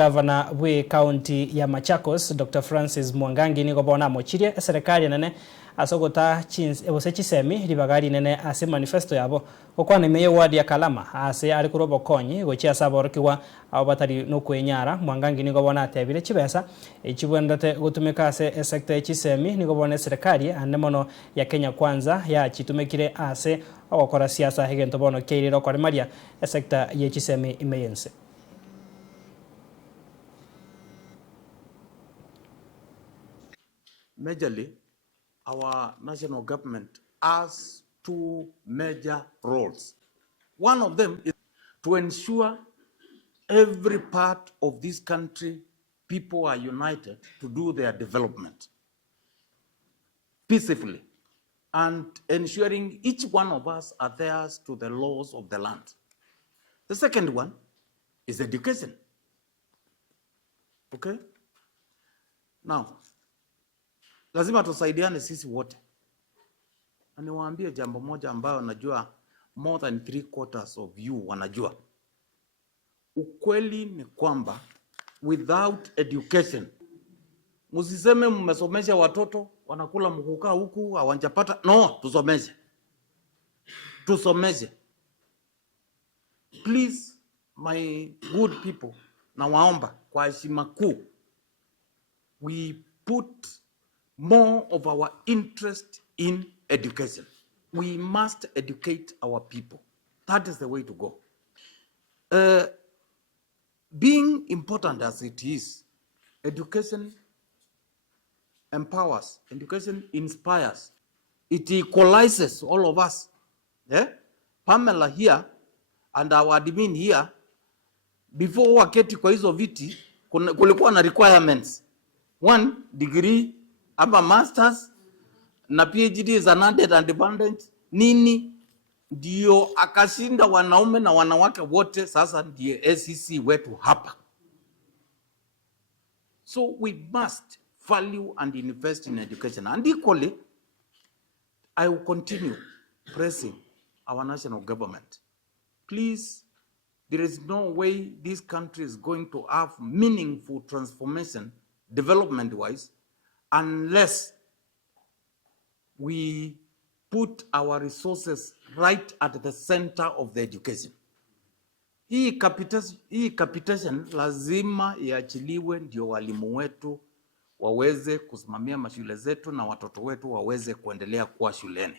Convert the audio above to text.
Gavana we county ya Machakos Dr. Francis Mwangangi nigo bona mochirie serikali nene asogota Chisemi Ribaga nene ase manifesto yabo okwana meye ward ya Kalama ase ari kurobo konyi gochia saborokiwa abatari no kwenyara. Mwangangi nigo bona atebire chibesa echibwendete gutumika ase sector ya Chisemi nigo bona serikali anemono ya Kenya Kwanza ya chitumikire ase ogokora siasa hegento bono keiriro kwa maria sector ya Chisemi imeyense. Majorly, our national government has two major roles. One of them is to ensure every part of this country, people are united to do their development peacefully and ensuring each one of us adheres to the laws of the land. The second one is education. Okay? Now, lazima tusaidiane sisi wote. Na niwaambie jambo moja ambayo najua more than 3/4 of you wanajua. Ukweli ni kwamba without education, musiseme mmesomesha watoto wanakula mkukaa huku hawajapata. No, tusomeshe. Tusomeshe. Please, my good people, na waomba kwa heshima kuu, we put more of our interest in education. We must educate our people. That is the way to go. Being important as it is, education empowers, education inspires, it equalizes all of us. Yeah? Pamela here and our admin here, before waketi kwa hizo viti, kulikuwa na requirements. 1 degree, ama masters, na PhD is an added advantage. Nini ndio akashinda wanaume na wanawake wote, sasa ndiye SEC wetu hapa. So we must value and invest in education. And equally, I will continue pressing our national government. Please, there is no way this country is going to have meaningful transformation development-wise unless we put our resources right at the center of the education. Hii capitation lazima iachiliwe ndio walimu wetu waweze kusimamia mashule zetu na watoto wetu waweze kuendelea kuwa shuleni.